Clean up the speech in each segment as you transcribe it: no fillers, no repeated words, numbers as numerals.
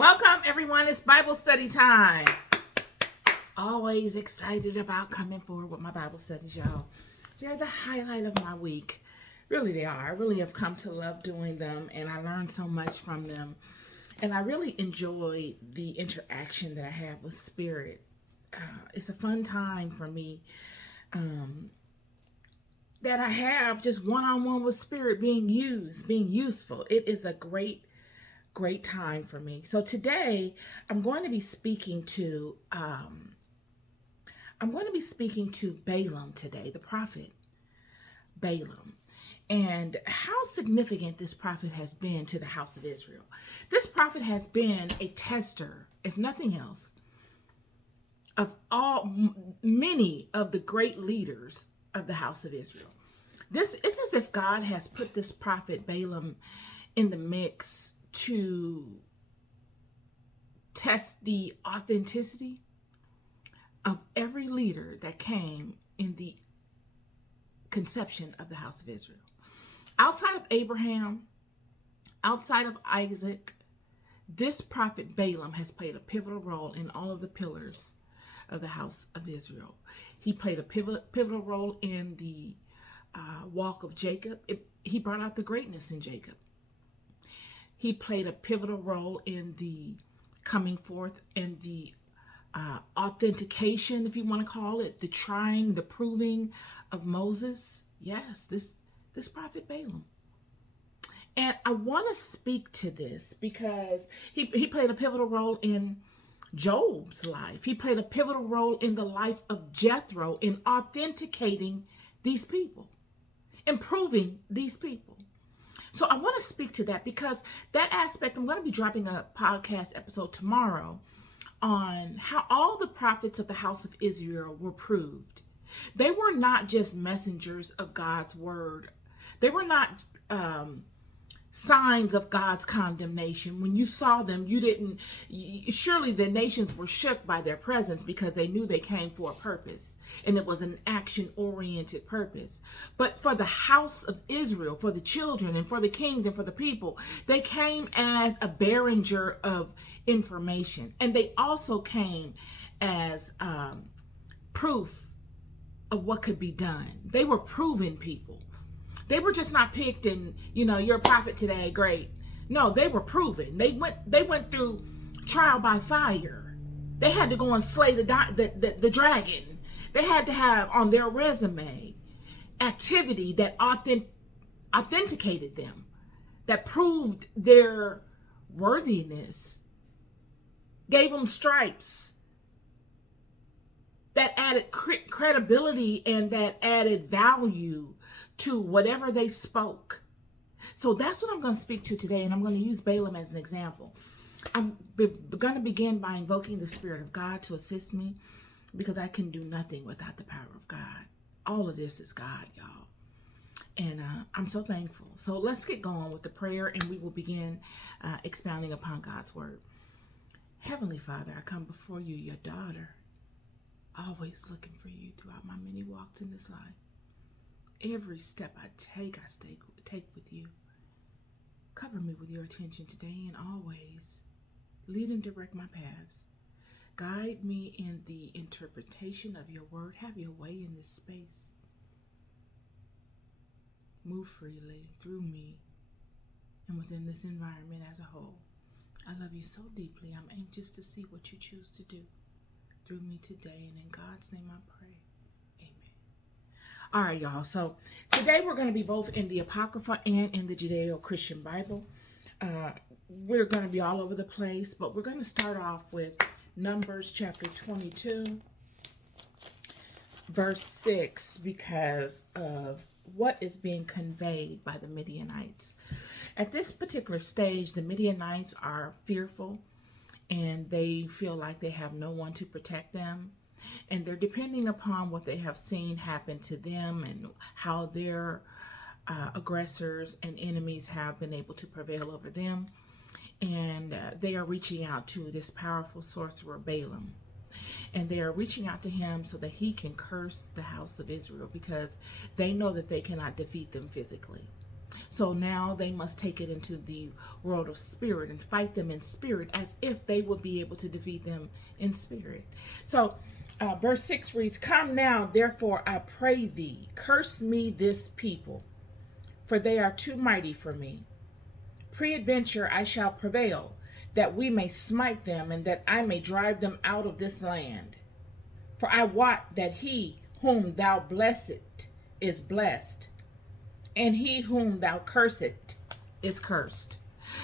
Welcome, everyone. It's Bible study time. Always excited about coming forward with my Bible studies, y'all. They're the highlight of my week. Really, they are. I really have come to love doing them, and I learned so much from them. And I really enjoy the interaction that I have with Spirit. It's a fun time for me that I have just one-on-one with Spirit being useful. It is a great time for me. So today I'm going to be speaking to Balaam today, the prophet Balaam, and how significant this prophet has been to the house of Israel. This prophet has been a tester, if nothing else, of many of the great leaders of the house of Israel. This is as if God has put this prophet Balaam in the mix to test the authenticity of every leader that came in the conception of the house of Israel. Outside of Abraham, outside of Isaac, this prophet Balaam has played a pivotal role in all of the pillars of the house of Israel. He played a pivotal role in the walk of Jacob. He brought out the greatness in Jacob. He played a pivotal role in the coming forth and the authentication, if you want to call it, the trying, the proving of Moses. Yes, this prophet Balaam. And I want to speak to this because he played a pivotal role in Job's life. He played a pivotal role in the life of Jethro in authenticating these people, improving these people. So I want to speak to that because that aspect, I'm going to be dropping a podcast episode tomorrow on how all the prophets of the house of Israel were proved. They were not just messengers of God's word. They were not signs of God's condemnation. When you saw them, surely the nations were shook by their presence because they knew they came for a purpose, and it was an action-oriented purpose. But for the house of Israel, for the children and for the kings and for the people, they came as a bearer of information, and they also came as proof of what could be done. They were proven people. They were just not picked and, you're a prophet today, great. No, they were proven. They went through trial by fire. They had to go and slay the dragon. They had to have on their resume activity that authenticated them, that proved their worthiness, gave them stripes, that added credibility and that added value to whatever they spoke. So that's what I'm going to speak to today, and I'm going to use Balaam as an example. I'm going to begin by invoking the Spirit of God to assist me because I can do nothing without the power of God. All of this is God, y'all. And I'm so thankful. So let's get going with the prayer, and we will begin expounding upon God's word. Heavenly Father, I come before you, your daughter, always looking for you throughout my many walks in this life. Every step I take with you. Cover me with your attention today and always. Lead and direct my paths. Guide me in the interpretation of your word. Have your way in this space. Move freely through me and within this environment as a whole. I love you so deeply. I'm anxious to see what you choose to do through me today. And in God's name I pray. All right, y'all. So today we're going to be both in the Apocrypha and in the Judeo-Christian Bible. We're going to be all over the place, but we're going to start off with Numbers chapter 22, verse 6, because of what is being conveyed by the Midianites. At this particular stage, the Midianites are fearful, and they feel like they have no one to protect them. And they're depending upon what they have seen happen to them and how their aggressors and enemies have been able to prevail over them. And they are reaching out to this powerful sorcerer Balaam. And they are reaching out to him so that he can curse the house of Israel because they know that they cannot defeat them physically. So now they must take it into the world of spirit and fight them in spirit as if they would be able to defeat them in spirit. So verse 6 reads, "Come now, therefore, I pray thee, curse me this people, for they are too mighty for me. Peradventure I shall prevail, that we may smite them, and that I may drive them out of this land. For I wot that he whom thou blessest is blessed, and he whom thou cursest is cursed."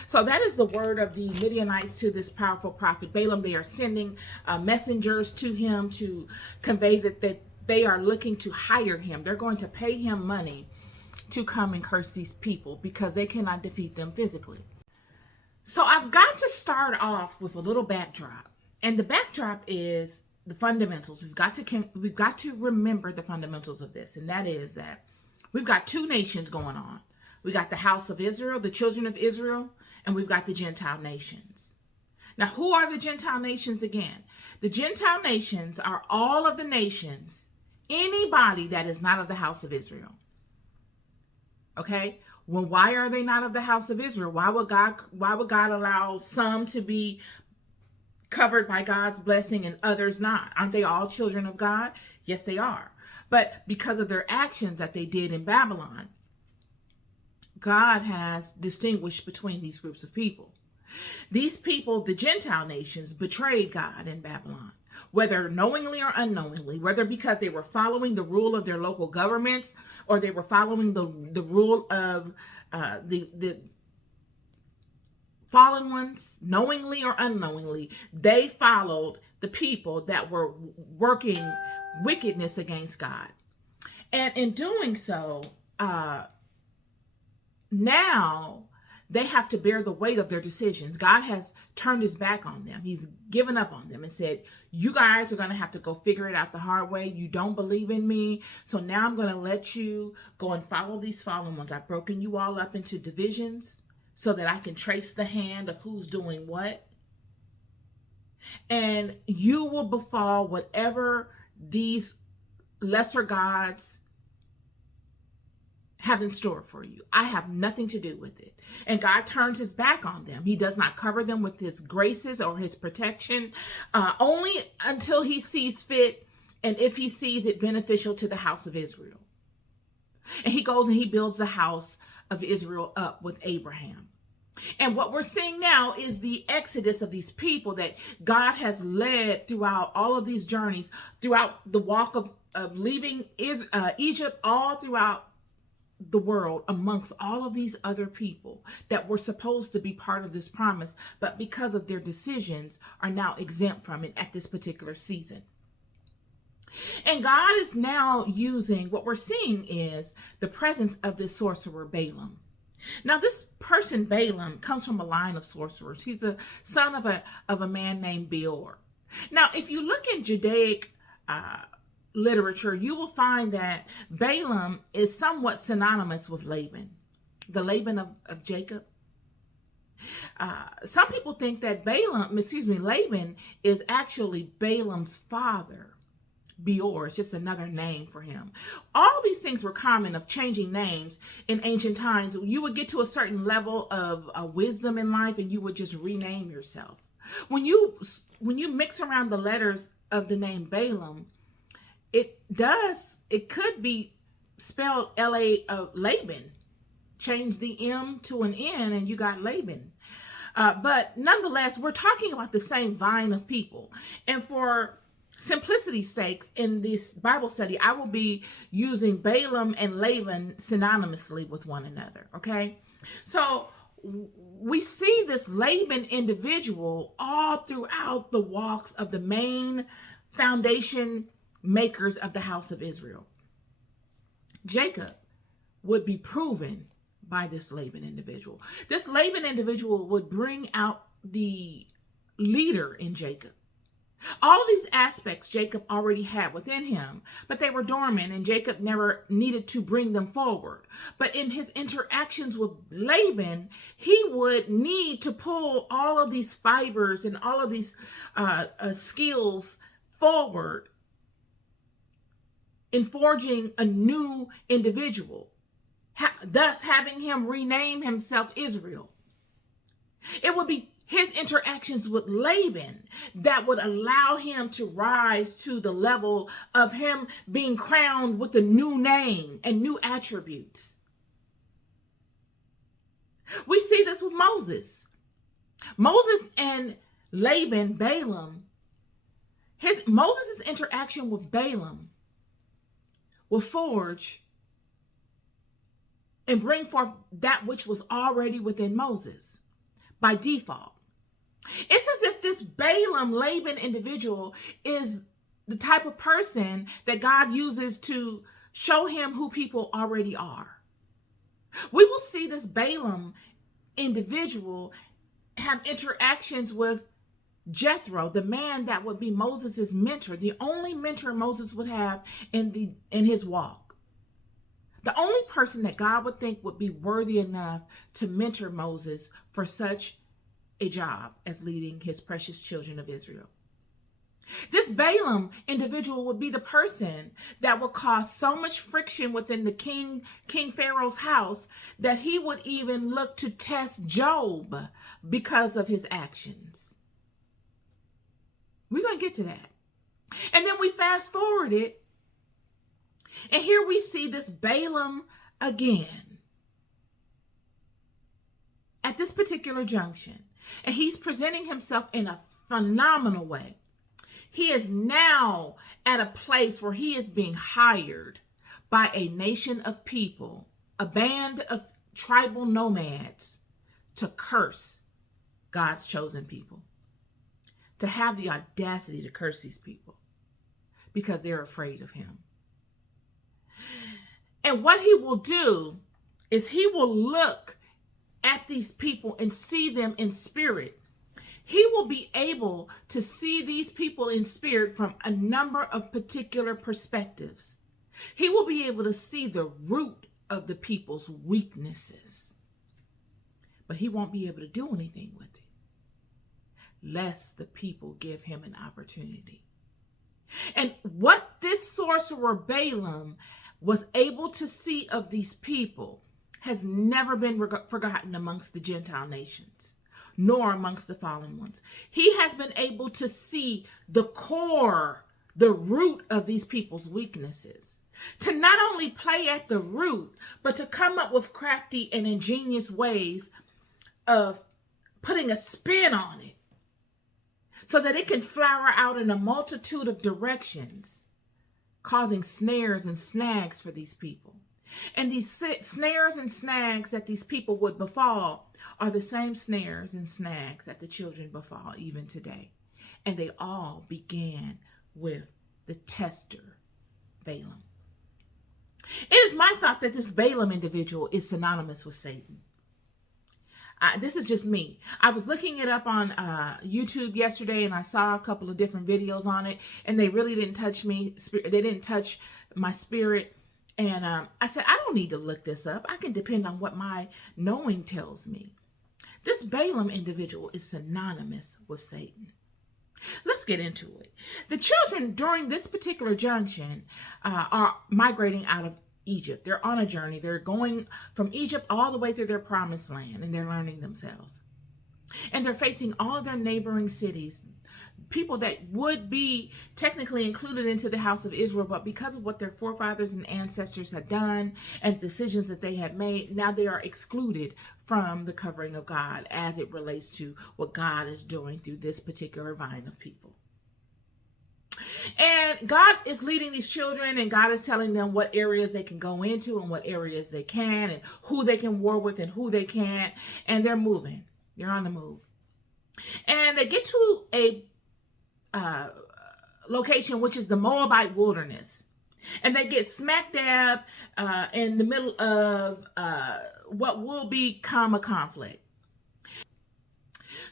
So that is the word of the Midianites to this powerful prophet Balaam. They are sending messengers to him to convey that they are looking to hire him. They're going to pay him money to come and curse these people because they cannot defeat them physically. So I've got to start off with a little backdrop. And the backdrop is the fundamentals. We've got to remember the fundamentals of this. And that is that we've got two nations going on. We got the house of Israel, the children of Israel, and we've got the Gentile nations. Now, who are the Gentile nations again? The Gentile nations are all of the nations, anybody that is not of the house of Israel. Okay? Well, why are they not of the house of Israel? Why would God allow some to be covered by God's blessing and others not? Aren't they all children of God? Yes, they are. But because of their actions that they did in Babylon, God has distinguished between these groups of people. These people, the Gentile nations, betrayed God in Babylon, whether knowingly or unknowingly, whether because they were following the rule of their local governments or they were following the rule of the fallen ones, knowingly or unknowingly, they followed the people that were working wickedness against God. And in doing so, now they have to bear the weight of their decisions. God has turned his back on them. He's given up on them and said, you guys are going to have to go figure it out the hard way. You don't believe in me. So now I'm going to let you go and follow these fallen ones. I've broken you all up into divisions so that I can trace the hand of who's doing what. And you will befall whatever these lesser gods have in store for you. I have nothing to do with it. And God turns his back on them. He does not cover them with his graces or his protection, only until he sees fit and if he sees it beneficial to the house of Israel. And he goes and he builds the house of Israel up with Abraham. And what we're seeing now is the exodus of these people that God has led throughout all of these journeys, throughout the walk of leaving Egypt, all throughout the world, amongst all of these other people that were supposed to be part of this promise, but because of their decisions are now exempt from it at this particular season. And God is now using, what we're seeing is the presence of this sorcerer Balaam. Now, this person Balaam comes from a line of sorcerers. He's a son of a man named Beor. Now, if you look in Judaic literature, you will find that Balaam is somewhat synonymous with Laban, the Laban of Jacob. Some people think that Laban is actually Balaam's father. Beor is just another name for him. All these things were common of changing names in ancient times. You would get to a certain level of wisdom in life and you would just rename yourself. When you mix around the letters of the name Balaam, it could be spelled Laban. Change the M to an N and you got Laban. But nonetheless, we're talking about the same vine of people. And for simplicity's sake, in this Bible study, I will be using Balaam and Laban synonymously with one another, okay? So we see this Laban individual all throughout the walks of the main foundation makers of the house of Israel. Jacob would be proven by this Laban individual. This Laban individual would bring out the leader in Jacob. All of these aspects Jacob already had within him, but they were dormant and Jacob never needed to bring them forward. But in his interactions with Laban, he would need to pull all of these fibers and all of these skills forward in forging a new individual. thus having him rename himself Israel. It would be his interactions with Laban that would allow him to rise to the level of him being crowned with a new name and new attributes. We see this with Moses. Moses and Balaam, Moses' interaction with Balaam will forge and bring forth that which was already within Moses by default. It's as if this Laban individual is the type of person that God uses to show him who people already are. We will see this Balaam individual have interactions with Jethro, the man that would be Moses' mentor, the only mentor Moses would have in his walk. The only person that God would think would be worthy enough to mentor Moses for such a job as leading his precious children of Israel. This Balaam individual would be the person that would cause so much friction within the King Pharaoh's house that he would even look to test Job because of his actions. We're going to get to that. And then we fast forward it, and here we see this Balaam again at this particular junction. And he's presenting himself in a phenomenal way. He is now at a place where he is being hired by a nation of people, a band of tribal nomads, to curse God's chosen people, to have the audacity to curse these people because they're afraid of him. And what he will do is he will look at these people and see them in spirit. He will be able to see these people in spirit from a number of particular perspectives. He will be able to see the root of the people's weaknesses. But he won't be able to do anything with it, lest the people give him an opportunity. And what this sorcerer Balaam was able to see of these people has never been forgotten amongst the Gentile nations, nor amongst the fallen ones. He has been able to see the core, the root of these people's weaknesses, to not only play at the root, but to come up with crafty and ingenious ways of putting a spin on it so that it can flower out in a multitude of directions, causing snares and snags for these people. And these snares and snags that these people would befall are the same snares and snags that the children befall even today. And they all began with the tester, Balaam. It is my thought that this Balaam individual is synonymous with Satan. This is just me. I was looking it up on YouTube yesterday, and I saw a couple of different videos on it, and they really didn't touch me. They didn't touch my spirit. And I said, I don't need to look this up. I can depend on what my knowing tells me. This Balaam individual is synonymous with Satan. Let's get into it. The children during this particular junction are migrating out of Egypt. They're on a journey. They're going from Egypt all the way through their promised land, and they're learning themselves. And they're facing all of their neighboring cities, people that would be technically included into the house of Israel, but because of what their forefathers and ancestors had done and decisions that they had made, now they are excluded from the covering of God as it relates to what God is doing through this particular vine of people. And God is leading these children, and God is telling them what areas they can go into and what areas they can, and who they can war with and who they can't. And they're moving. They're on the move. And they get to a location, which is the Moabite wilderness. And they get smack dab in the middle of what will become a conflict.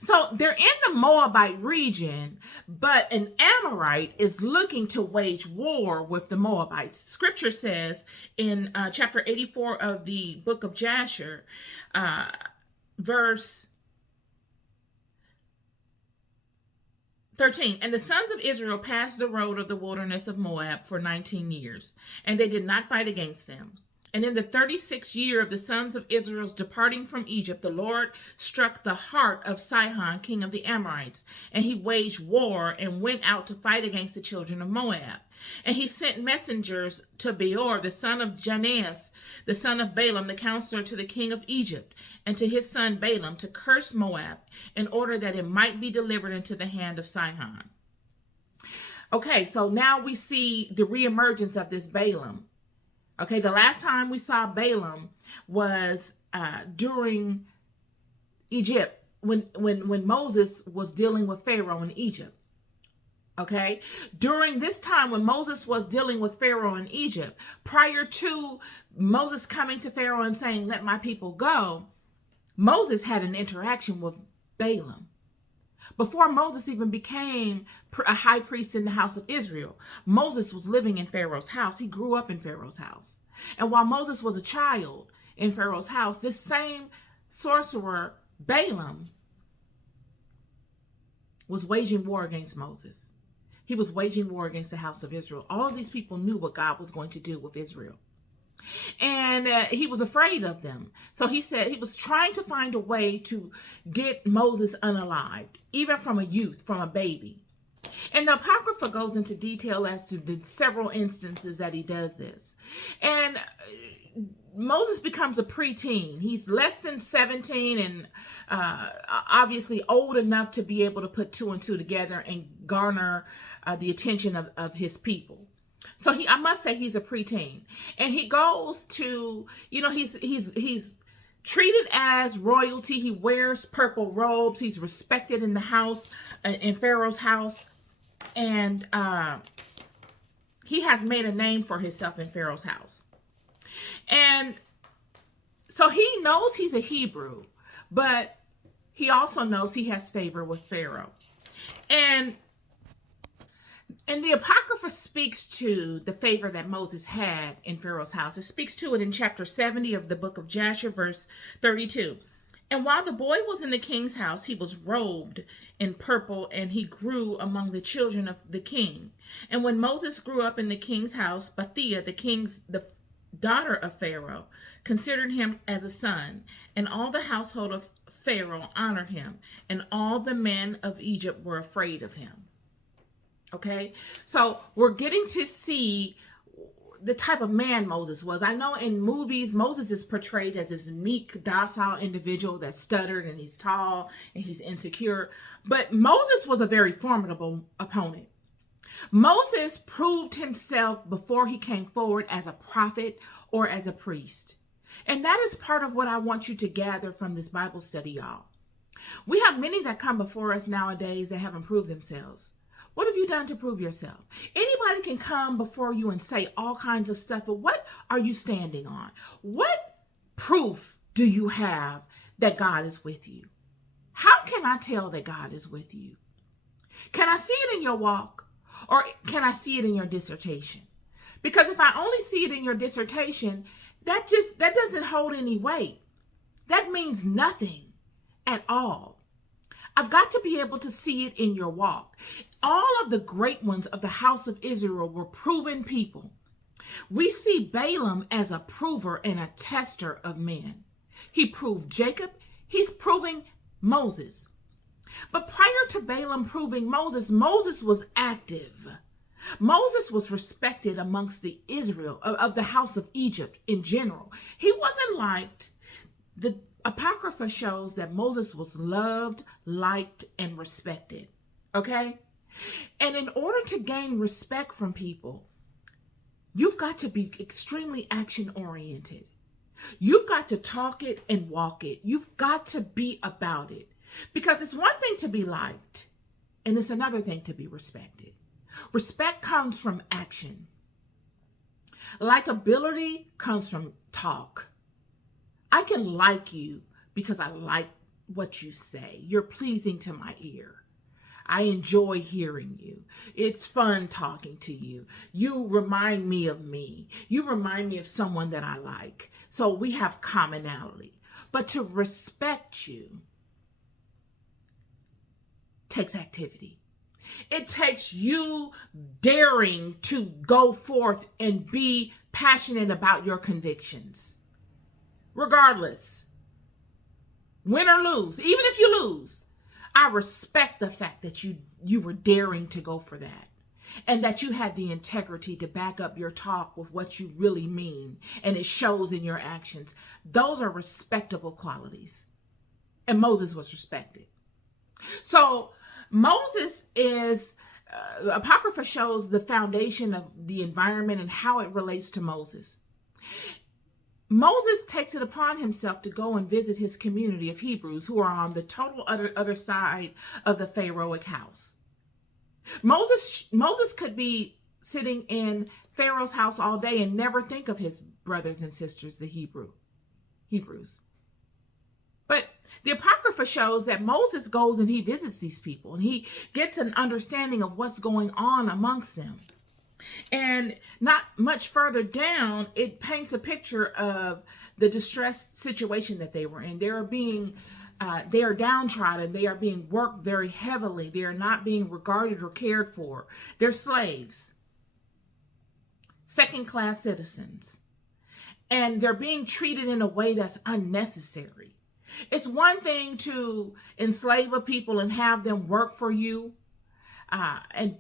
So they're in the Moabite region, but an Amorite is looking to wage war with the Moabites. Scripture says in chapter 84 of the book of Jasher, verse 13, and the sons of Israel passed the road of the wilderness of Moab for 19 years, and they did not fight against them. And in the 36th year of the sons of Israel's departing from Egypt, the Lord struck the heart of Sihon, king of the Amorites, and he waged war and went out to fight against the children of Moab. And he sent messengers to Beor, the son of Janeas, the son of Balaam, the counselor to the king of Egypt, and to his son Balaam, to curse Moab, in order that it might be delivered into the hand of Sihon. Okay, so now we see the reemergence of this Balaam. Okay, the last time we saw Balaam was during Egypt, when Moses was dealing with Pharaoh in Egypt. Okay, during this time when Moses was dealing with Pharaoh in Egypt, prior to Moses coming to Pharaoh and saying, "Let my people go," Moses had an interaction with Balaam. Before Moses even became a high priest in the house of Israel, Moses was living in Pharaoh's house. He grew up in Pharaoh's house. And while Moses was a child in Pharaoh's house, this same sorcerer, Balaam, was waging war against Moses. He was waging war against the house of Israel. All of these people knew what God was going to do with Israel. And he was afraid of them. So he said he was trying to find a way to get Moses unalived, even from a youth, from a baby. And the Apocrypha goes into detail as to the several instances that he does this. And Moses becomes a preteen. He's less than 17 and obviously old enough to be able to put two and two together and garner the attention of his people. So I must say he's a preteen, and he goes to, he's treated as royalty. He wears purple robes. He's respected in the house, in Pharaoh's house, and he has made a name for himself in Pharaoh's house. And so he knows he's a Hebrew, but he also knows he has favor with Pharaoh. And the Apocrypha speaks to the favor that Moses had in Pharaoh's house. It speaks to it in chapter 70 of the book of Jasher, verse 32. And while the boy was in the king's house, he was robed in purple, and he grew among the children of the king. And when Moses grew up in the king's house, Bathia, the daughter of Pharaoh, considered him as a son, and all the household of Pharaoh honored him, and all the men of Egypt were afraid of him. Okay, so we're getting to see the type of man Moses was. I know in movies, Moses is portrayed as this meek, docile individual that stuttered, and he's tall and he's insecure. But Moses was a very formidable opponent. Moses proved himself before he came forward as a prophet or as a priest. And that is part of what I want you to gather from this Bible study, y'all. We have many that come before us nowadays that haven't proved themselves. What have you done to prove yourself? Anybody can come before you and say all kinds of stuff, but what are you standing on? What proof do you have that God is with you? How can I tell that God is with you? Can I see it in your walk, or can I see it in your dissertation? Because if I only see it in your dissertation, that doesn't hold any weight. That means nothing at all. I've got to be able to see it in your walk. All of the great ones of the house of Israel were proven people. We see Balaam as a prover and a tester of men. He proved Jacob. He's proving Moses. But prior to Balaam proving Moses, Moses was active. Moses was respected amongst the Israel of the house of Egypt in general. He wasn't liked. The Apocrypha shows that Moses was loved, liked, and respected. Okay? And in order to gain respect from people, you've got to be extremely action-oriented. You've got to talk it and walk it. You've got to be about it. Because it's one thing to be liked, and it's another thing to be respected. Respect comes from action. Likability comes from talk. I can like you because I like what you say. You're pleasing to my ear. I enjoy hearing you. It's fun talking to you. You remind me of me. You remind me of someone that I like. So we have commonality. But to respect you takes activity. It takes you daring to go forth and be passionate about your convictions. Regardless, win or lose, even if you lose, I respect the fact that you were daring to go for that. And that you had the integrity to back up your talk with what you really mean. And it shows in your actions. Those are respectable qualities. And Moses was respected. So Moses is, Apocrypha shows the foundation of the environment and how it relates to Moses. Moses takes it upon himself to go and visit his community of Hebrews who are on the total other side of the Pharaohic house. Moses could be sitting in Pharaoh's house all day and never think of his brothers and sisters, the Hebrews. But the Apocrypha shows that Moses goes and he visits these people and he gets an understanding of what's going on amongst them. And not much further down, it paints a picture of the distressed situation that they were in. They are downtrodden. They are being worked very heavily. They are not being regarded or cared for. They're slaves, second-class citizens, and they're being treated in a way that's unnecessary. It's one thing to enslave a people and have them work for you and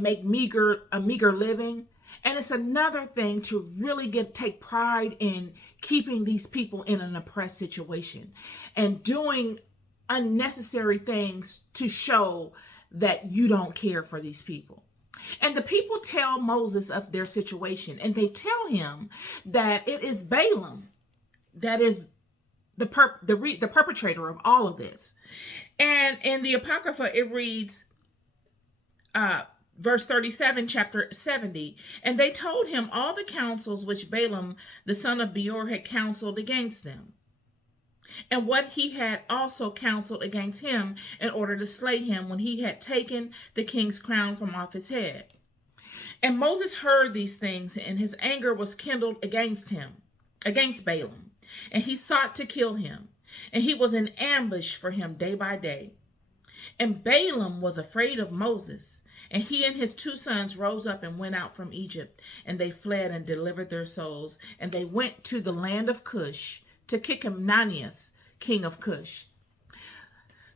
make a meager living. And it's another thing to really take pride in keeping these people in an oppressed situation and doing unnecessary things to show that you don't care for these people. And the people tell Moses of their situation, and they tell him that it is Balaam that is the perpetrator of all of this. And in the Apocrypha, it reads, verse 37, chapter 70, and they told him all the counsels which Balaam, the son of Beor, had counseled against them, and what he had also counseled against him in order to slay him when he had taken the king's crown from off his head. And Moses heard these things, and his anger was kindled against Balaam, and he sought to kill him, and he was in ambush for him day by day. And Balaam was afraid of Moses, and he and his 2 sons rose up and went out from Egypt, and they fled and delivered their souls, and they went to the land of Cush, to Kikemnius, king of Cush.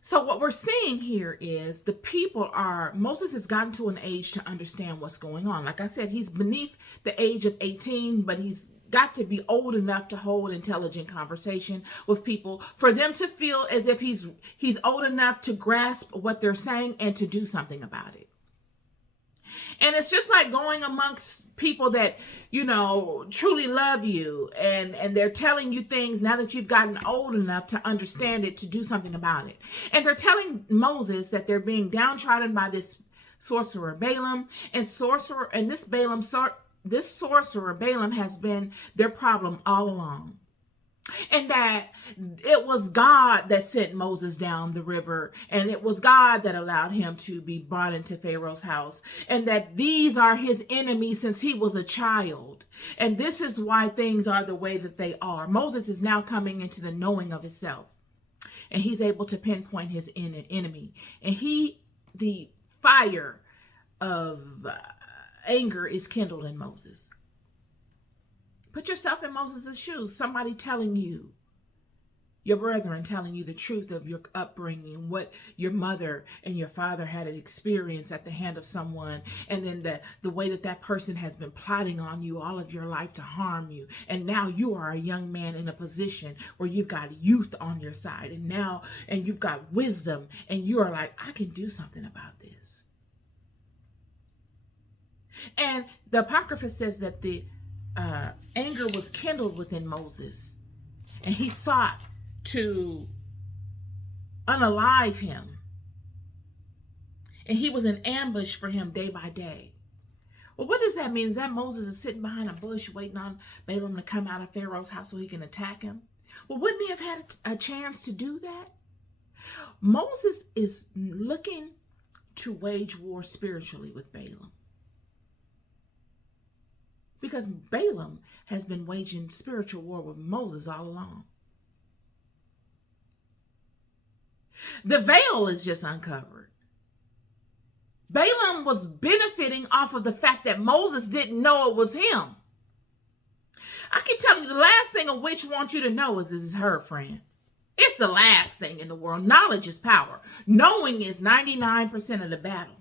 So what we're seeing here is Moses has gotten to an age to understand what's going on. Like I said, he's beneath the age of 18, but he's got to be old enough to hold intelligent conversation with people for them to feel as if he's old enough to grasp what they're saying and to do something about it. And it's just like going amongst people that, truly love you and they're telling you things now that you've gotten old enough to understand it, to do something about it. And they're telling Moses that they're being downtrodden by this sorcerer Balaam, and this sorcerer Balaam has been their problem all along. And that it was God that sent Moses down the river, and it was God that allowed him to be brought into Pharaoh's house, and that these are his enemies since he was a child. And this is why things are the way that they are. Moses is now coming into the knowing of himself, and he's able to pinpoint his enemy. And the fire of anger is kindled in Moses. Put yourself in Moses' shoes. Somebody telling you, your brethren telling you the truth of your upbringing, what your mother and your father had experienced at the hand of someone, and then the way that person has been plotting on you all of your life to harm you. And now you are a young man in a position where you've got youth on your side, and you've got wisdom, and you are like, I can do something about this. And the Apocrypha says that the anger was kindled within Moses, and he sought to unalive him, and he was in ambush for him day by day. Well, what does that mean? Is that Moses is sitting behind a bush waiting on Balaam to come out of Pharaoh's house so he can attack him? Well, wouldn't he have had a chance to do that? Moses is looking to wage war spiritually with Balaam, because Balaam has been waging spiritual war with Moses all along. The veil is just uncovered. Balaam was benefiting off of the fact that Moses didn't know it was him. I keep telling you, the last thing a witch wants you to know is this is her, friend. It's the last thing in the world. Knowledge is power. Knowing is 99% of the battle.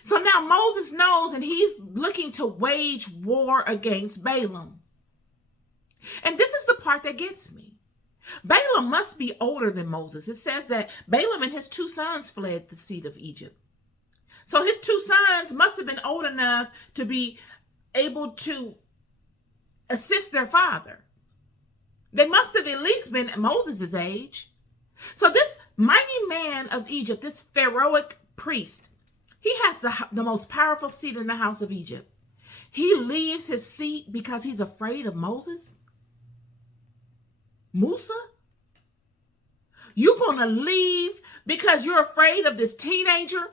So now Moses knows, and he's looking to wage war against Balaam. And this is the part that gets me. Balaam must be older than Moses. It says that Balaam and his 2 sons fled the seat of Egypt. So his 2 sons must have been old enough to be able to assist their father. They must have at least been at Moses' age. So this mighty man of Egypt, this pharaohic priest, he has the most powerful seat in the house of Egypt. He leaves his seat because he's afraid of Moses? Musa? You're going to leave because you're afraid of this teenager?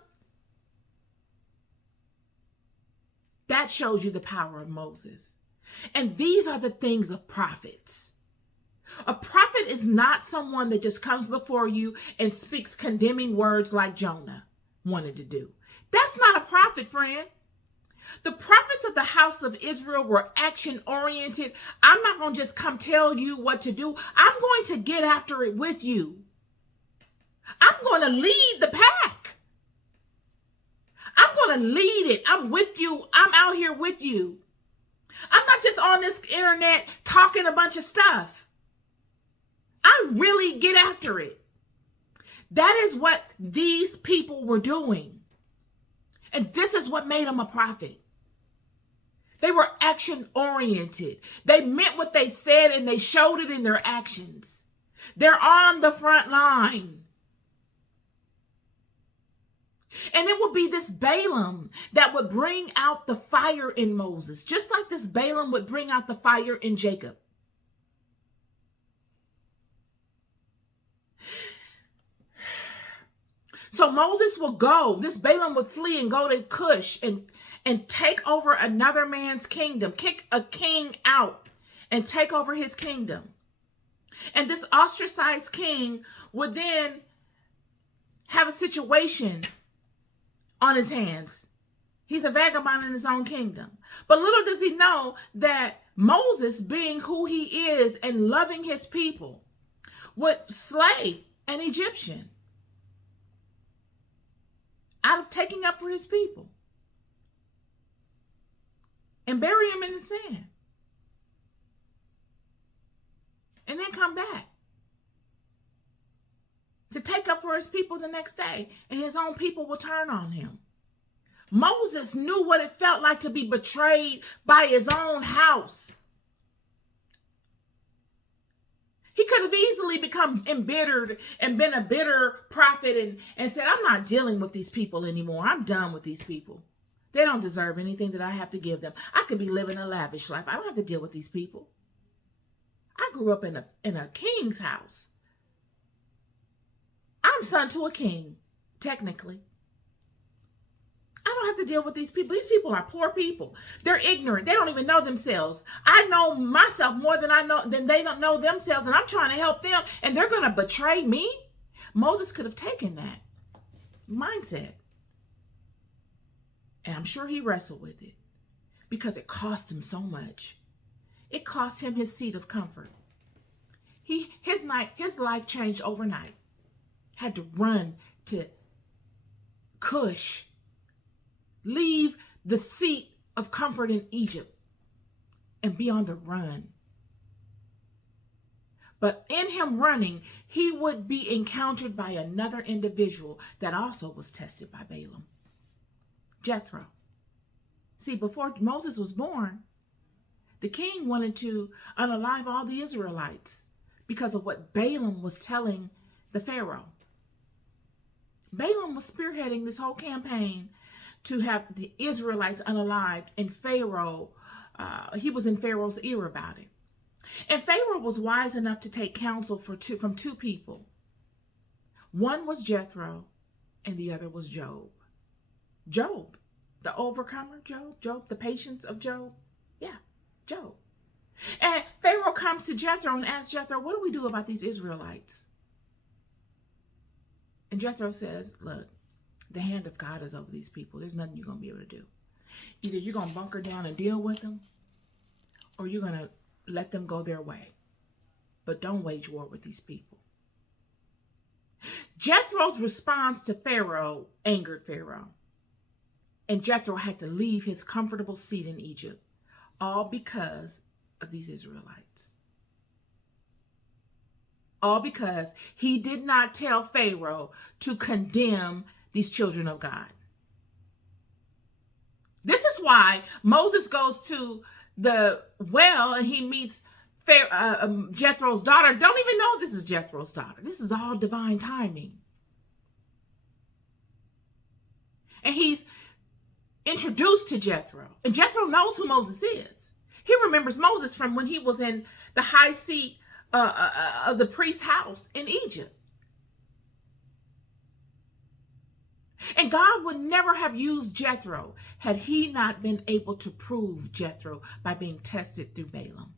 That shows you the power of Moses. And these are the things of prophets. A prophet is not someone that just comes before you and speaks condemning words like Jonah wanted to do. That's not a prophet, friend. The prophets of the house of Israel were action-oriented. I'm not going to just come tell you what to do. I'm going to get after it with you. I'm going to lead the pack. I'm going to lead it. I'm with you. I'm out here with you. I'm not just on this internet talking a bunch of stuff. I really get after it. That is what these people were doing. And this is what made them a prophet. They were action-oriented. They meant what they said and they showed it in their actions. They're on the front line. And it would be this Balaam that would bring out the fire in Moses, just like this Balaam would bring out the fire in Jacob. So Moses will go, this Balaam would flee and go to Cush and take over another man's kingdom, kick a king out and take over his kingdom. And this ostracized king would then have a situation on his hands. He's a vagabond in his own kingdom. But little does he know that Moses, being who he is and loving his people, would slay an Egyptian out of taking up for his people and bury him in the sand and then come back to take up for his people the next day, and his own people will turn on him. Moses knew what it felt like to be betrayed by his own house. He could have easily become embittered and been a bitter prophet and said, I'm not dealing with these people anymore. I'm done with these people. They don't deserve anything that I have to give them. I could be living a lavish life. I don't have to deal with these people. I grew up in a king's house. I'm son to a king, technically. I don't have to deal with these people. These people are poor people. They're ignorant. They don't even know themselves. I know myself more than they don't know themselves, and I'm trying to help them, and they're going to betray me? Moses could have taken that mindset. And I'm sure he wrestled with it because it cost him so much. It cost him his seat of comfort. His life changed overnight. Had to run to Cush, leave the seat of comfort in Egypt, and be on the run. But in him running, he would be encountered by another individual that also was tested by Balaam, Jethro. See, before Moses was born, the king wanted to unalive all the Israelites because of what Balaam was telling the Pharaoh. Balaam was spearheading this whole campaign to have the Israelites unalived, and Pharaoh, he was in Pharaoh's ear about it. And Pharaoh was wise enough to take counsel from two people. One was Jethro, and the other was Job. Job, the overcomer, Job, the patience of Job. Yeah, Job. And Pharaoh comes to Jethro and asks Jethro, what do we do about these Israelites? And Jethro says, look, the hand of God is over these people. There's nothing you're going to be able to do. Either you're going to bunker down and deal with them, or you're going to let them go their way. But don't wage war with these people. Jethro's response to Pharaoh angered Pharaoh. And Jethro had to leave his comfortable seat in Egypt, all because of these Israelites. All because he did not tell Pharaoh to condemn these children of God. This is why Moses goes to the well and he meets Jethro's daughter. Don't even know this is Jethro's daughter. This is all divine timing. And he's introduced to Jethro. And Jethro knows who Moses is. He remembers Moses from when he was in the high seat of the priest's house in Egypt. And God would never have used Jethro had he not been able to prove Jethro by being tested through Balaam.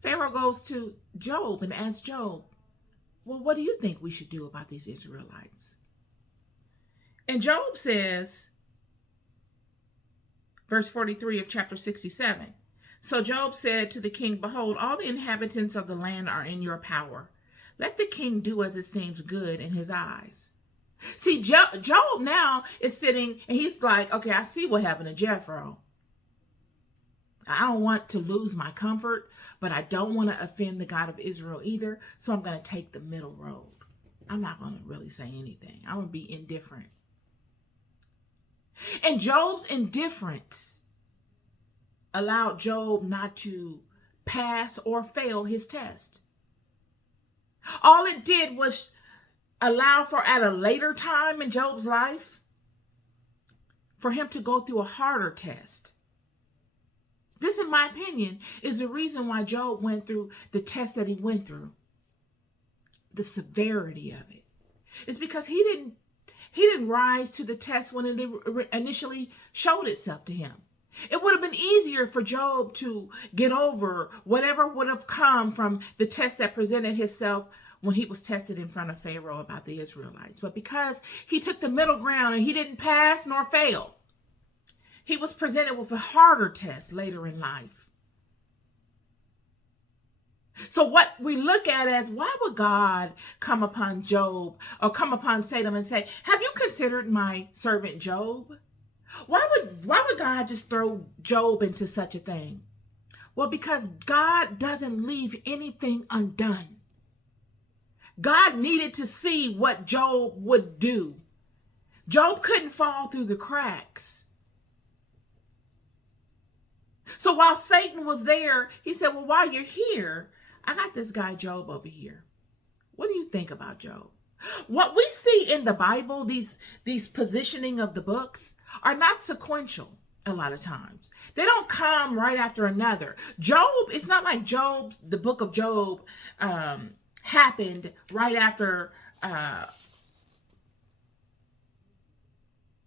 Pharaoh goes to Job and asks Job, well, what do you think we should do about these Israelites? And Job says, verse 43 of chapter 67, so Job said to the king, behold, all the inhabitants of the land are in your power. Let the king do as it seems good in his eyes. See, Job now is sitting and he's like, okay, I see what happened to Jethro. I don't want to lose my comfort, but I don't want to offend the God of Israel either. So I'm going to take the middle road. I'm not going to really say anything. I'm going to be indifferent. And Job's indifference allowed Job not to pass or fail his test. All it did was allow for, at a later time in Job's life, for him to go through a harder test. This, in my opinion, is the reason why Job went through the test that he went through. The severity of it. It's because he didn't rise to the test when it initially showed itself to him. It would have been easier for Job to get over whatever would have come from the test that presented itself when he was tested in front of Pharaoh about the Israelites. But because he took the middle ground and he didn't pass nor fail, he was presented with a harder test later in life. So what we look at as, why would God come upon Job or come upon Satan and say, have you considered my servant Job? Why would God just throw Job into such a thing? Well, because God doesn't leave anything undone. God needed to see what Job would do. Job couldn't fall through the cracks. So while Satan was there, he said, well, while you're here, I got this guy Job over here. What do you think about Job? What we see in the Bible, these positioning of the books, are not sequential a lot of times. They don't come right after another. Job, it's not like the book of Job happened right after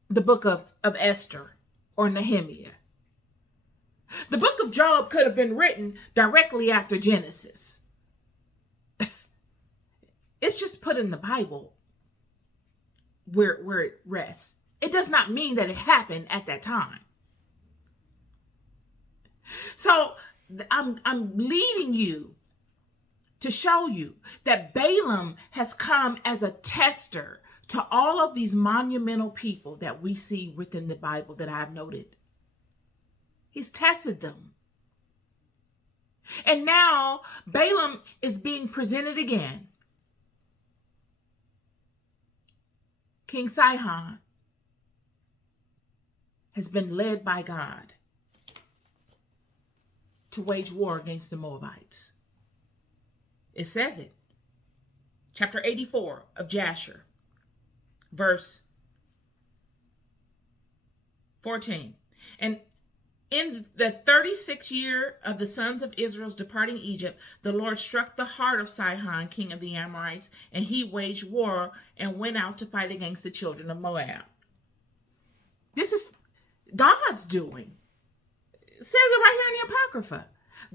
the book of Esther or Nehemiah. The book of Job could have been written directly after Genesis. It's just put in the Bible where it rests. It does not mean that it happened at that time. So I'm leading you to show you that Balaam has come as a tester to all of these monumental people that we see within the Bible that I've noted. He's tested them. And now Balaam is being presented again. King Sihon has been led by God to wage war against the Moabites. It says it. Chapter 84 of Jasher, verse 14. And in the 36th year of the sons of Israel's departing Egypt, the Lord struck the heart of Sihon, king of the Amorites, and he waged war and went out to fight against the children of Moab. This is God's doing. It says it right here in the Apocrypha.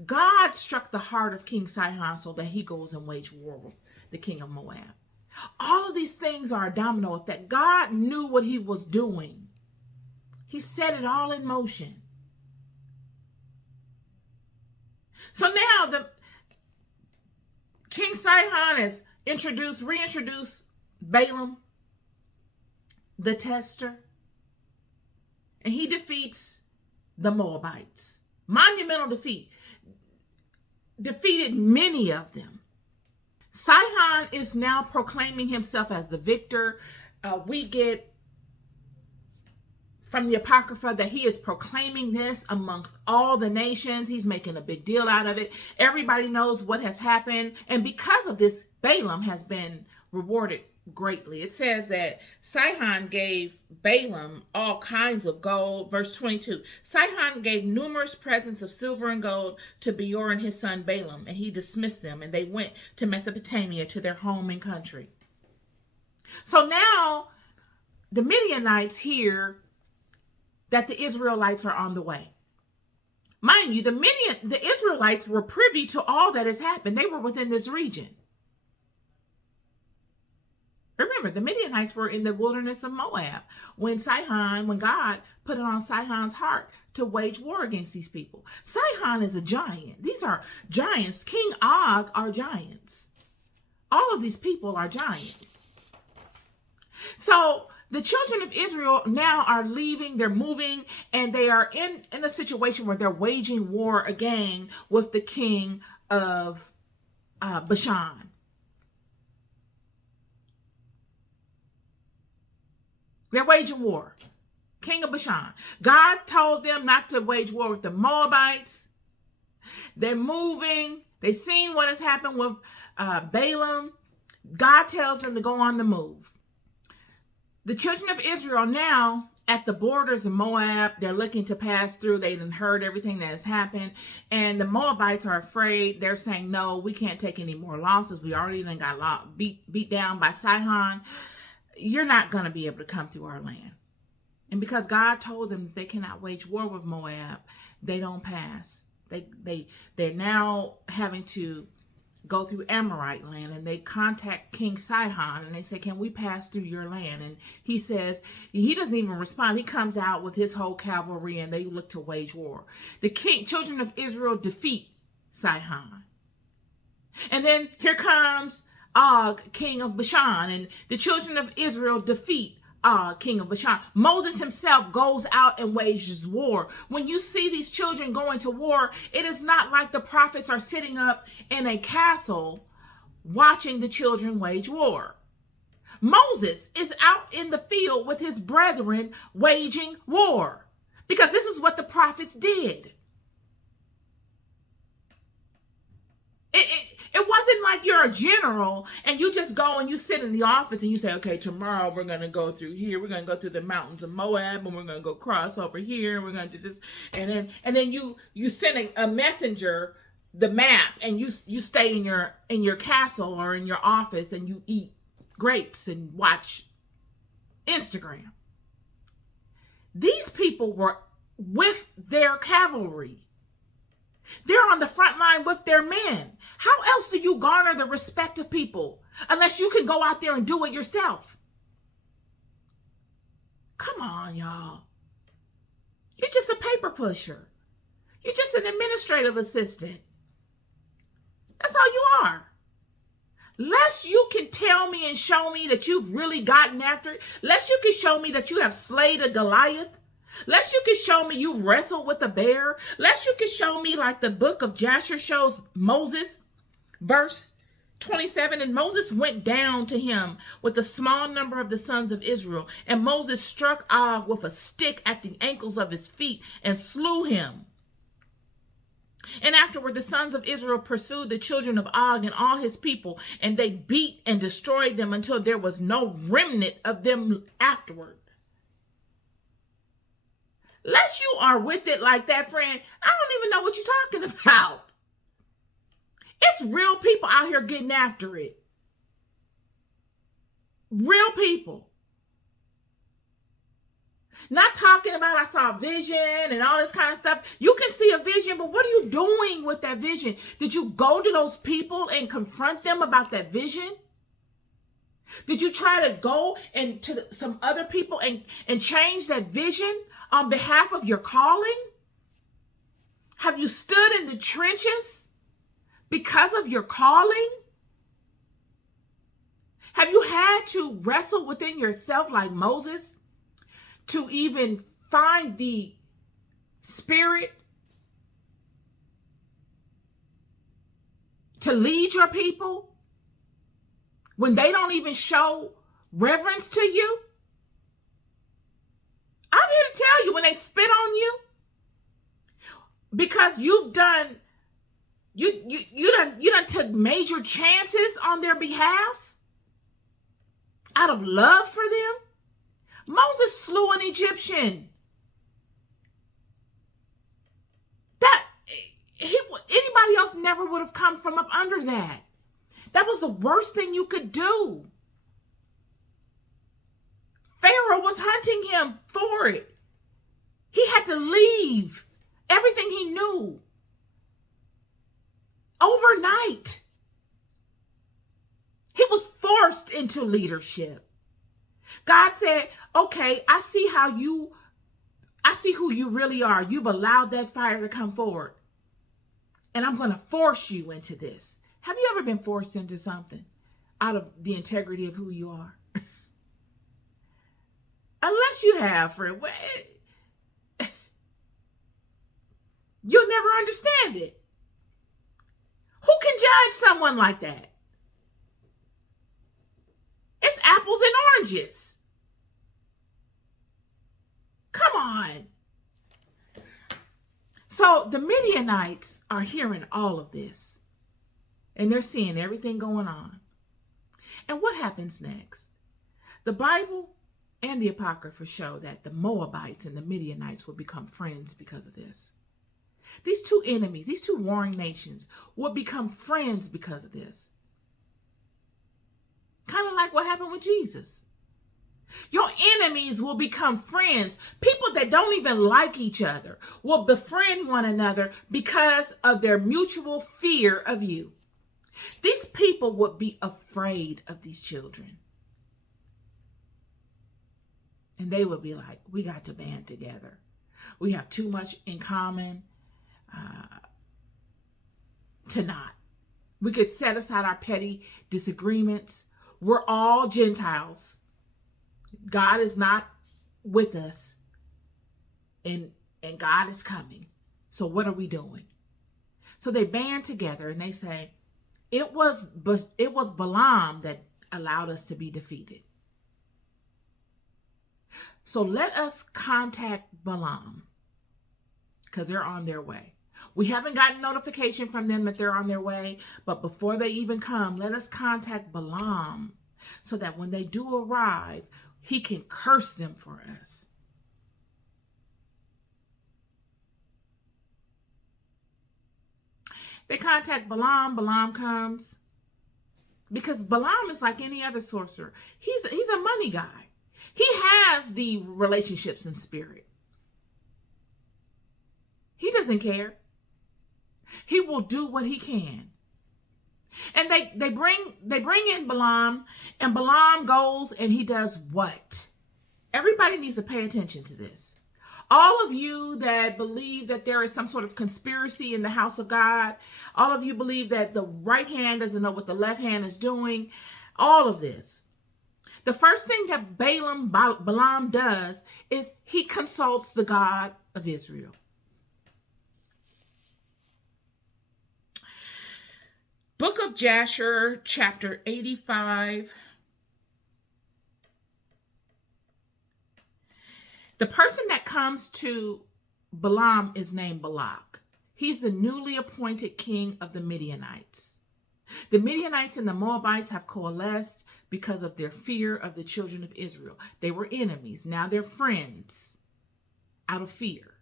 God struck the heart of King Sihon so that he goes and wage war with the king of Moab. All of these things are a domino effect. God knew what he was doing. He set it all in motion. So now the King Sihon has reintroduced Balaam, the tester, and he defeats the Moabites. Monumental defeat. Defeated many of them. Sihon is now proclaiming himself as the victor. We get from the Apocrypha that he is proclaiming this amongst all the nations. He's making a big deal out of it. Everybody knows what has happened. And because of this, Balaam has been rewarded greatly. It says that Sihon gave Balaam all kinds of gold. Verse 22, Sihon gave numerous presents of silver and gold to Beor and his son Balaam, and he dismissed them, and they went to Mesopotamia, to their home and country. So now the Midianites hear that the Israelites are on the way. Mind you, the Israelites were privy to all that has happened. They were within this region. Remember, the Midianites were in the wilderness of Moab when God put it on Sihon's heart to wage war against these people. Sihon is a giant. These are giants. King Og are giants. All of these people are giants. So the children of Israel now are leaving, they're moving, and they are in a situation where they're waging war again with the king of Bashan. They're waging war. King of Bashan. God told them not to wage war with the Moabites. They're moving. They've seen what has happened with Balaam. God tells them to go on the move. The children of Israel now at the borders of Moab, they're looking to pass through. They done heard everything that has happened. And the Moabites are afraid. They're saying, no, we can't take any more losses. We already done got beat down by Sihon. You're not going to be able to come through our land. And because God told them that they cannot wage war with Moab, they don't pass. They're now having to go through Amorite land, and they contact King Sihon and they say, can we pass through your land? And he says, he doesn't even respond. He comes out with his whole cavalry and they look to wage war. The children of Israel defeat Sihon. And then here comes Og, king of Bashan, and the children of Israel defeat Og, king of Bashan. Moses himself goes out and wages war. When you see these children going to war, it is not like the prophets are sitting up in a castle watching the children wage war. Moses is out in the field with his brethren waging war, because this is what the prophets did. It wasn't like you're a general and you just go and you sit in the office and you say, okay, tomorrow we're going to go through here. We're going to go through the mountains of Moab, and we're going to go cross over here. We're going to do this. And then you send a messenger the map, and you stay in your castle or in your office and you eat grapes and watch Instagram. These people were with their cavalry. They're on the front line with their men. How else do you garner the respect of people unless you can go out there and do it yourself? Come on, y'all. You're just a paper pusher. You're just an administrative assistant. That's all you are. Lest you can tell me and show me that you've really gotten after it. Lest you can show me that you have slayed a Goliath. Lest you can show me you've wrestled with a bear. Lest you can show me, like the book of Jasher shows Moses, verse 27, and Moses went down to him with a small number of the sons of Israel, and Moses struck Og with a stick at the ankles of his feet and slew him. And afterward the sons of Israel pursued the children of Og and all his people, and they beat and destroyed them until there was no remnant of them afterward. Lest you are with it like that, friend, I don't even know what you're talking about. It's real people out here getting after it. Real people. Not talking about I saw a vision and all this kind of stuff. You can see a vision, but what are you doing with that vision? Did you go to those people and confront them about that vision? Did you try to go and to some other people and change that vision on behalf of your calling? Have you stood in the trenches because of your calling? Have you had to wrestle within yourself like Moses to even find the spirit to lead your people when they don't even show reverence to you? I'm here to tell you, when they spit on you, because you done took major chances on their behalf out of love for them. Moses slew an Egyptian. Anybody else never would have come from up under that. That was the worst thing you could do. Pharaoh was hunting him for it. He had to leave everything he knew overnight. He was forced into leadership. God said, okay, I see who you really are. You've allowed that fire to come forward. And I'm going to force you into this. Have you ever been forced into something out of the integrity of who you are? Unless you have, friend, you'll never understand it. Who can judge someone like that? It's apples and oranges. Come on. So the Midianites are hearing all of this, and they're seeing everything going on. And what happens next? The Bible and the Apocrypha show that the Moabites and the Midianites will become friends because of this. These two enemies, these two warring nations, will become friends because of this. Kind of like what happened with Jesus. Your enemies will become friends. People that don't even like each other will befriend one another because of their mutual fear of you. These people would be afraid of these children. And they would be like, we got to band together. We have too much in common to not. We could set aside our petty disagreements. We're all Gentiles. God is not with us, and God is coming. So what are we doing? So they band together and they say, it was Balaam that allowed us to be defeated. So let us contact Balaam, because they're on their way. We haven't gotten notification from them that they're on their way, but before they even come, let us contact Balaam so that when they do arrive, he can curse them for us. They contact Balaam. Balaam comes. Because Balaam is like any other sorcerer. He's a money guy. He has the relationships in spirit. He doesn't care. He will do what he can. And they bring in Balaam, and Balaam goes and he does what? Everybody needs to pay attention to this. All of you that believe that there is some sort of conspiracy in the house of God, all of you believe that the right hand doesn't know what the left hand is doing, all of this. The first thing that Balaam does is he consults the God of Israel. Book of Jasher, chapter 85. The person that comes to Balaam is named Balak. He's the newly appointed king of the Midianites. The Midianites and the Moabites have coalesced because of their fear of the children of Israel. They were enemies. Now they're friends out of fear.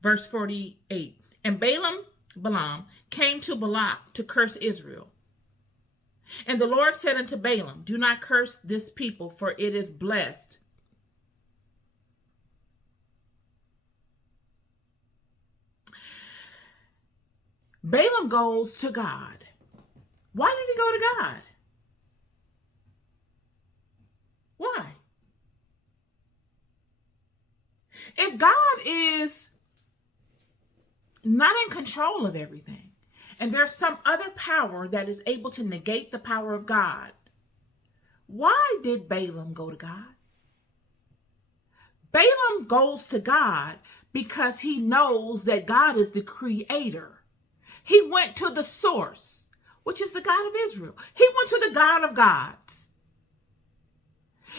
Verse 48. And Balaam came to Balak to curse Israel. And the Lord said unto Balaam, do not curse this people, for it is blessed. Balaam goes to God. Why did he go to God? Why? If God is not in control of everything. And there's some other power that is able to negate the power of God. Why did Balaam go to God? Balaam goes to God because he knows that God is the creator. He went to the source, which is the God of Israel. He went to the God of gods.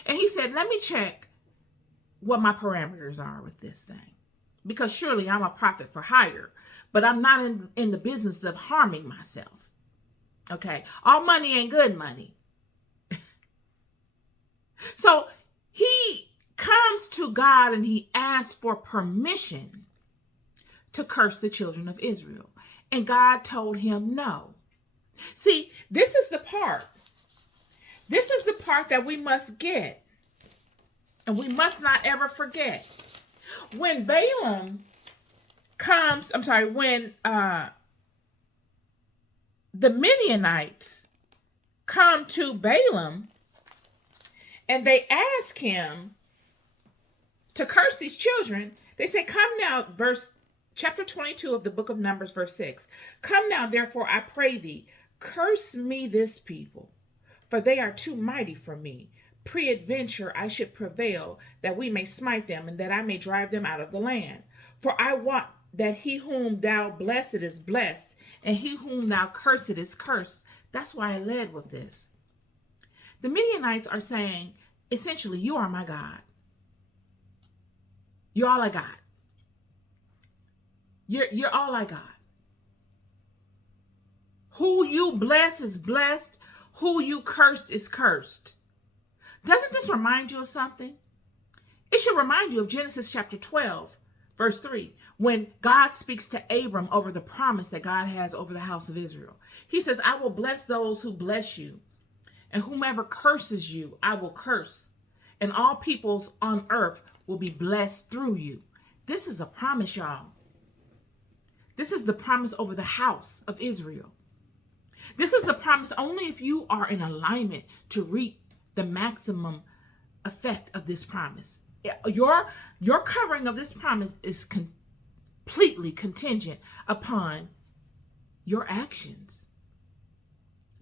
And he said, let me check what my parameters are with this thing. Because surely I'm a prophet for hire, but I'm not in the business of harming myself. Okay, all money ain't good money. So he comes to God and he asks for permission to curse the children of Israel. And God told him no. See, this is the part. This is the part that we must get. And we must not ever forget. When Balaam comes, when the Midianites come to Balaam and they ask him to curse these children, they say, come now, chapter 22 of the book of Numbers, verse 6. Come now, therefore, I pray thee, curse me this people, for they are too mighty for me. Peradventure I should prevail, that we may smite them, and that I may drive them out of the land. For I want that he whom thou blessed is blessed, and he whom thou cursed is cursed. That's why I led with this. The Midianites are saying, essentially, you are my God. You're all I got. You're all I got. Who you bless is blessed. Who you cursed is cursed. Doesn't this remind you of something? It should remind you of Genesis chapter 12, verse 3, when God speaks to Abram over the promise that God has over the house of Israel. He says, I will bless those who bless you, and whomever curses you, I will curse. And all peoples on earth will be blessed through you. This is a promise, y'all. This is the promise over the house of Israel. This is the promise only if you are in alignment to reap the maximum effect of this promise. Your covering of this promise is completely contingent upon your actions.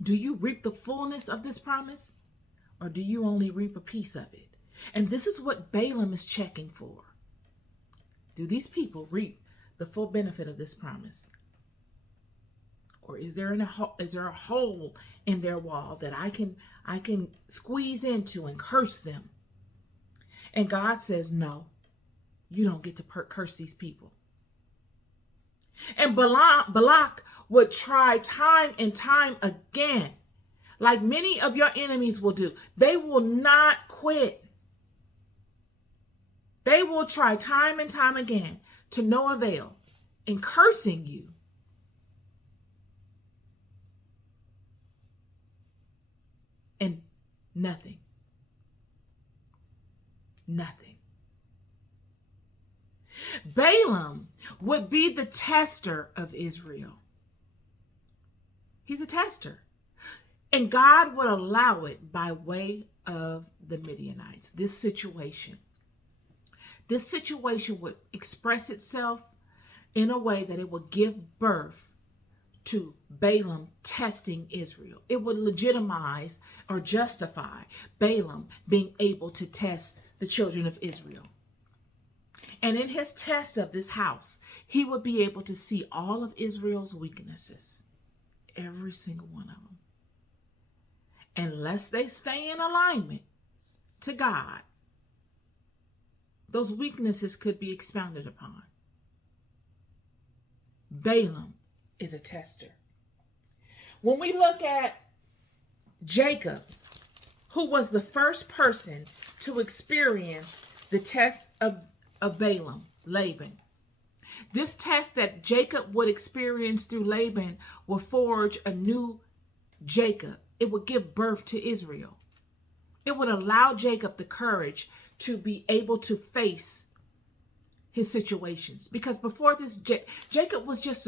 Do you reap the fullness of this promise, or do you only reap a piece of it? And this is what Balaam is checking for. Do these people reap the full benefit of this promise? Or is there a hole in their wall that I can squeeze into and curse them? And God says, no, you don't get to curse these people. And Balak would try time and time again, like many of your enemies will do. They will not quit. They will try time and time again to no avail in cursing you. And nothing. Balaam would be the tester of Israel. He's a tester. And God would allow it by way of the Midianites. This situation would express itself in a way that it would give birth to Balaam testing Israel. It would legitimize or justify Balaam being able to test the children of Israel. And in his test of this house, he would be able to see all of Israel's weaknesses, every single one of them. Unless they stay in alignment to God, those weaknesses could be expounded upon. Balaam is a tester. When we look at Jacob, who was the first person to experience the test of Balaam, Laban. This test that Jacob would experience through Laban will forge a new Jacob. It would give birth to Israel. It would allow Jacob the courage to be able to face his situations. Because before this, Jacob was just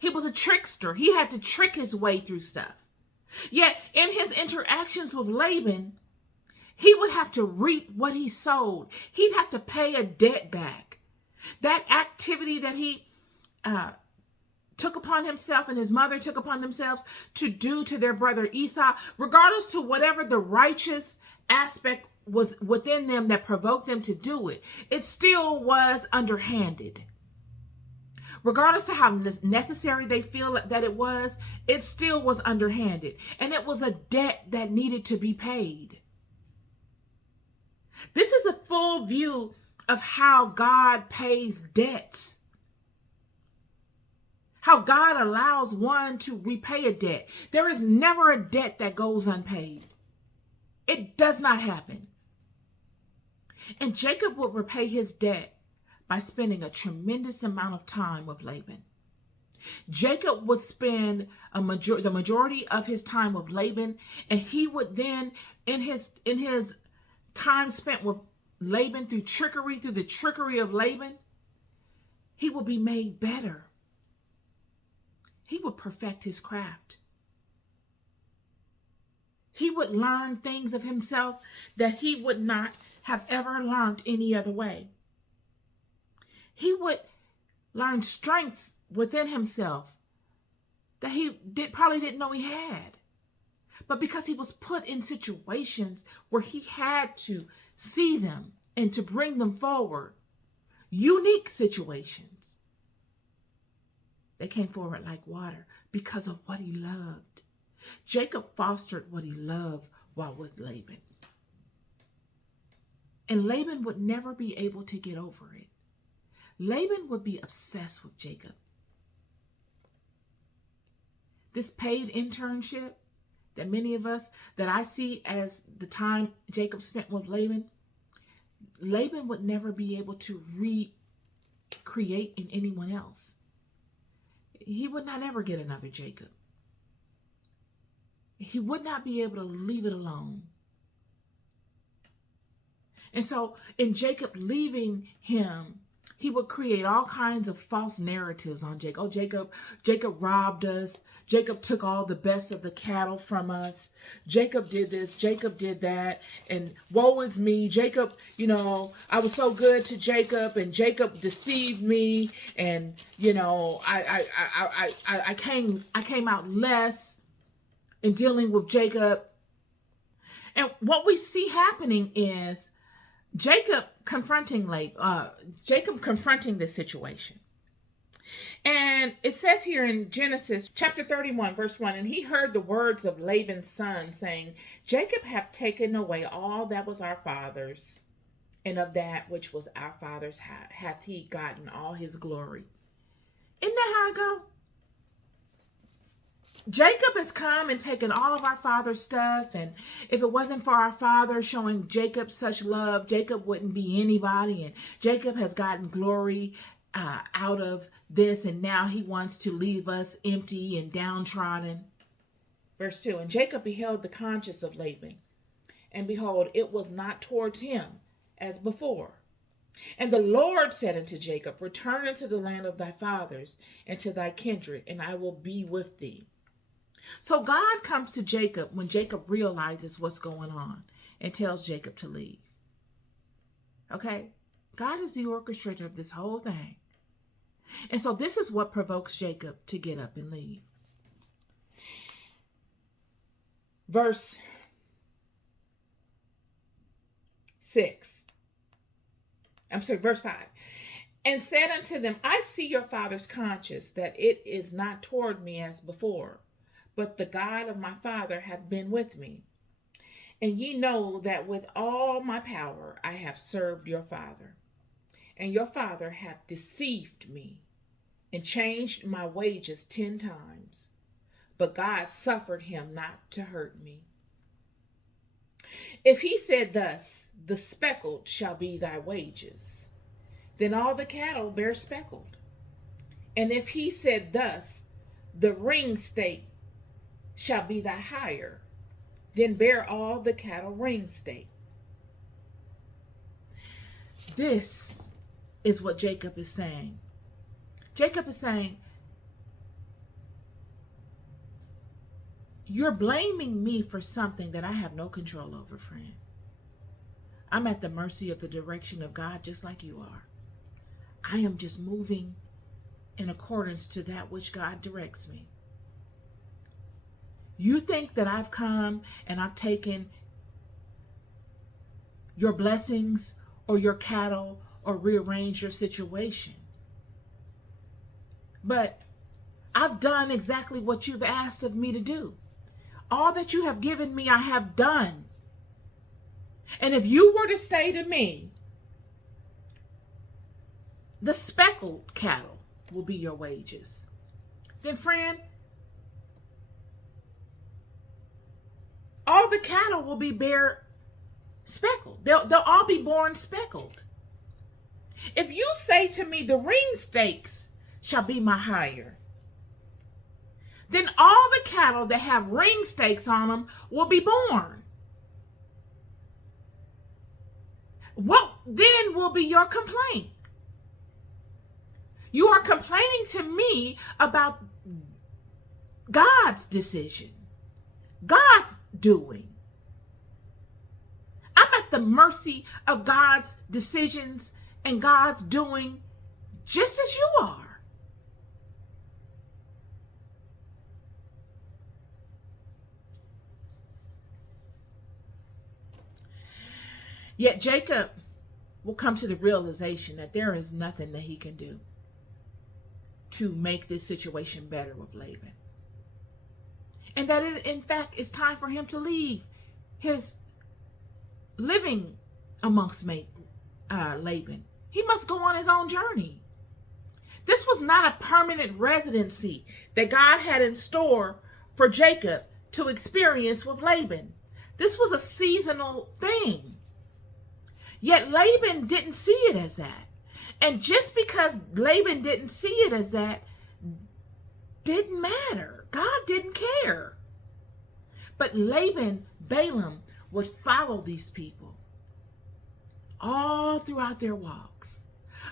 he was a trickster. He had to trick his way through stuff. Yet in his interactions with Laban, he would have to reap what he sowed. He'd have to pay a debt back. That activity that he uh, took upon himself and his mother took upon themselves to do to their brother Esau, regardless to whatever the righteous aspect was within them that provoked them to do it, it still was underhanded. Regardless of how necessary they feel that it still was underhanded. And it was a debt that needed to be paid. This is a full view of how God pays debts. How God allows one to repay a debt. There is never a debt that goes unpaid. It does not happen. And Jacob would repay his debt by spending a tremendous amount of time with Laban. Jacob would spend the majority of his time with Laban, and he would then, in his time spent with Laban through the trickery of Laban, he would be made better. He would perfect his craft. He would learn things of himself that he would not have ever learned any other way. He would learn strengths within himself that he probably didn't know he had. But because he was put in situations where he had to see them and to bring them forward, unique situations, they came forward like water because of what he loved. Jacob fostered what he loved while with Laban. And Laban would never be able to get over it. Laban would be obsessed with Jacob. This paid internship that many of us, that I see as the time Jacob spent with Laban, Laban would never be able to recreate in anyone else. He would not ever get another Jacob. He would not be able to leave it alone. And so in Jacob leaving him, he would create all kinds of false narratives on Jacob. Oh, Jacob robbed us. Jacob took all the best of the cattle from us. Jacob did this. Jacob did that. And woe is me. Jacob, I was so good to Jacob, and Jacob deceived me. And, I came out less in dealing with Jacob. And what we see happening is Jacob confronting this situation. And it says here in Genesis chapter 31, verse 1, and he heard the words of Laban's son, saying, Jacob hath taken away all that was our father's, and of that which was our father's hath he gotten all his glory. Isn't that how it go? Jacob has come and taken all of our father's stuff, and if it wasn't for our father showing Jacob such love, Jacob wouldn't be anybody, and Jacob has gotten glory out of this, and now he wants to leave us empty and downtrodden. Verse 2, and Jacob beheld the conscience of Laban, and behold, it was not towards him as before. And the Lord said unto Jacob, return unto the land of thy fathers and to thy kindred, and I will be with thee. So God comes to Jacob when Jacob realizes what's going on and tells Jacob to leave. Okay? God is the orchestrator of this whole thing. And so this is what provokes Jacob to get up and leave. Verse 5. And said unto them, I see your father's conscience, that it is not toward me as before, but the God of my father hath been with me. And ye know that with all my power I have served your father. And your father hath deceived me, and changed my wages 10 times. But God suffered him not to hurt me. If he said thus, the speckled shall be thy wages, then all the cattle bear speckled. And if he said thus, the ring stake shall be thy hire, then bear all the cattle ring stake. This is what Jacob is saying. Jacob is saying, you're blaming me for something that I have no control over, friend. I'm at the mercy of the direction of God just like you are. I am just moving in accordance to that which God directs me. You think that I've come and I've taken your blessings or your cattle or rearranged your situation. But I've done exactly what you've asked of me to do. All that you have given me, I have done. And if you were to say to me, the speckled cattle will be your wages, then friend, all the cattle will be speckled. They'll all be born speckled. If you say to me, the ring stakes shall be my hire, then all the cattle that have ring stakes on them will be born. What then will be your complaint? You are complaining to me about God's decision, God's doing. I'm at the mercy of God's decisions and God's doing, just as you are. Yet Jacob will come to the realization that there is nothing that he can do to make this situation better with Laban. And that it, in fact, it's time for him to leave his living amongst Laban. He must go on his own journey. This was not a permanent residency that God had in store for Jacob to experience with Laban. This was a seasonal thing. Yet Laban didn't see it as that. And just because Laban didn't see it as that, didn't matter. God didn't care. But Balaam would follow these people all throughout their walks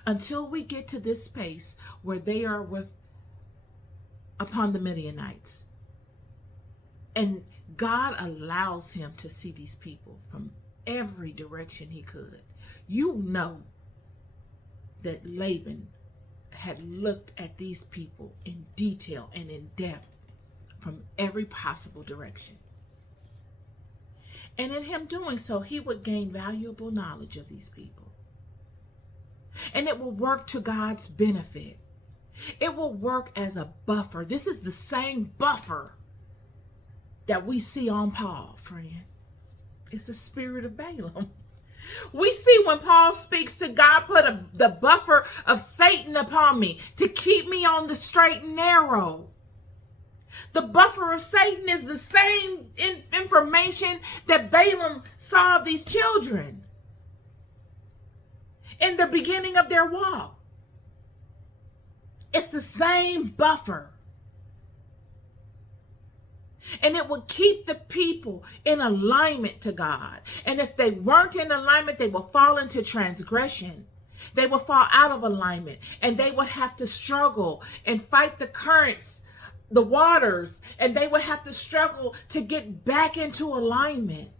until we get to this space where they are upon the Midianites. And God allows him to see these people from every direction he could. You know that Laban had looked at these people in detail and in depth from every possible direction. And in him doing so, he would gain valuable knowledge of these people. And it will work to God's benefit. It will work as a buffer. This is the same buffer that we see on Paul, friend. It's the spirit of Balaam. We see when Paul speaks to God, put the buffer of Satan upon me to keep me on the straight and narrow. The buffer of Satan is the same information that Balaam saw of these children in the beginning of their walk. It's the same buffer. And it would keep the people in alignment to God. And if they weren't in alignment, they will fall into transgression. They will fall out of alignment. And they would have to struggle and fight the currents, the waters. And they would have to struggle to get back into alignment.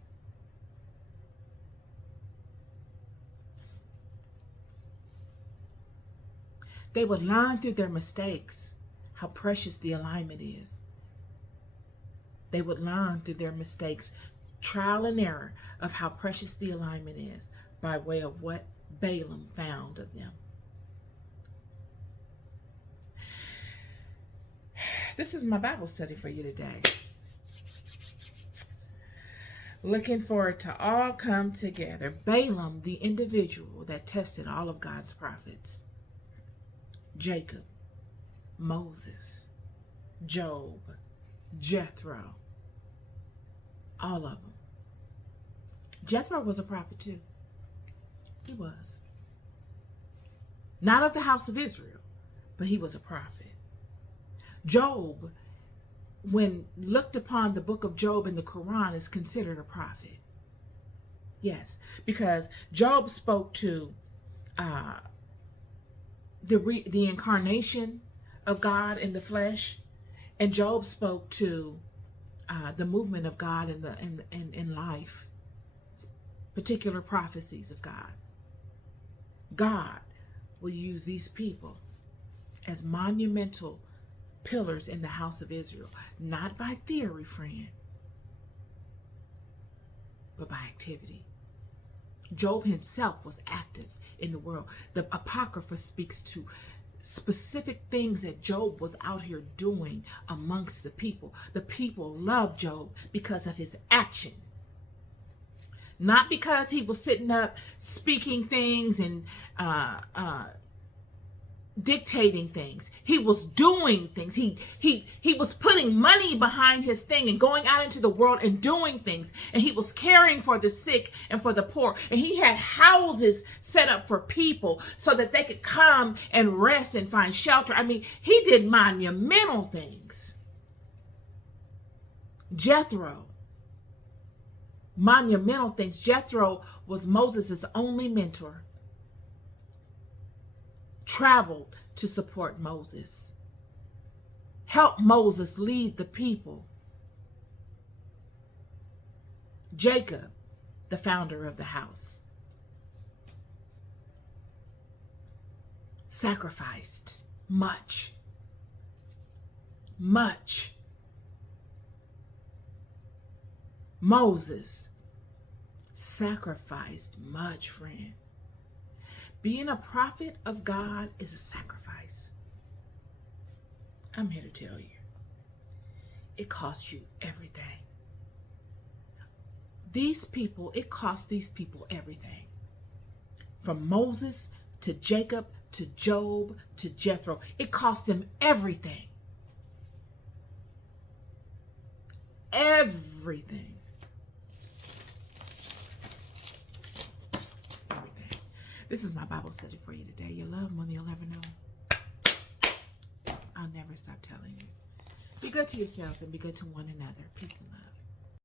They would learn through their mistakes how precious the alignment is. They would learn through their mistakes, trial and error, of how precious the alignment is by way of what Balaam found of them. This is my Bible study for you today. Looking for it to all come together. Balaam, the individual that tested all of God's prophets. Jacob, Moses, Job, Jethro, all of them. Jethro was a prophet too. He was. Not of the house of Israel, but he was a prophet. Job, when looked upon, the book of Job in the Quran is considered a prophet. Yes, because Job spoke to the incarnation of God in the flesh, and Job spoke to the movement of God in life, particular prophecies of God. God will use these people as monumental pillars in the house of Israel, not by theory, friend, but by activity. Job himself was active in the world. The Apocrypha speaks to specific things that Job was out here doing amongst the people. The people loved Job because of his action. Not because he was sitting up speaking things and dictating things. He was doing things. He was putting money behind his thing and going out into the world and doing things. And he was caring for the sick and for the poor. And he had houses set up for people so that they could come and rest and find shelter. I mean, he did monumental things. Jethro. Monumental things. Jethro was Moses' only mentor. Traveled to support Moses. Helped Moses lead the people. Jacob, the founder of the house, sacrificed much. Much. Moses sacrificed much, friend. Being a prophet of God is a sacrifice. I'm here to tell you. It costs you everything. These people, it cost these people everything. From Moses to Jacob to Job to Jethro. It cost them everything. Everything. This is my Bible study for you today. Your love one you'll ever know. I'll never stop telling you. Be good to yourselves and be good to one another. Peace and love.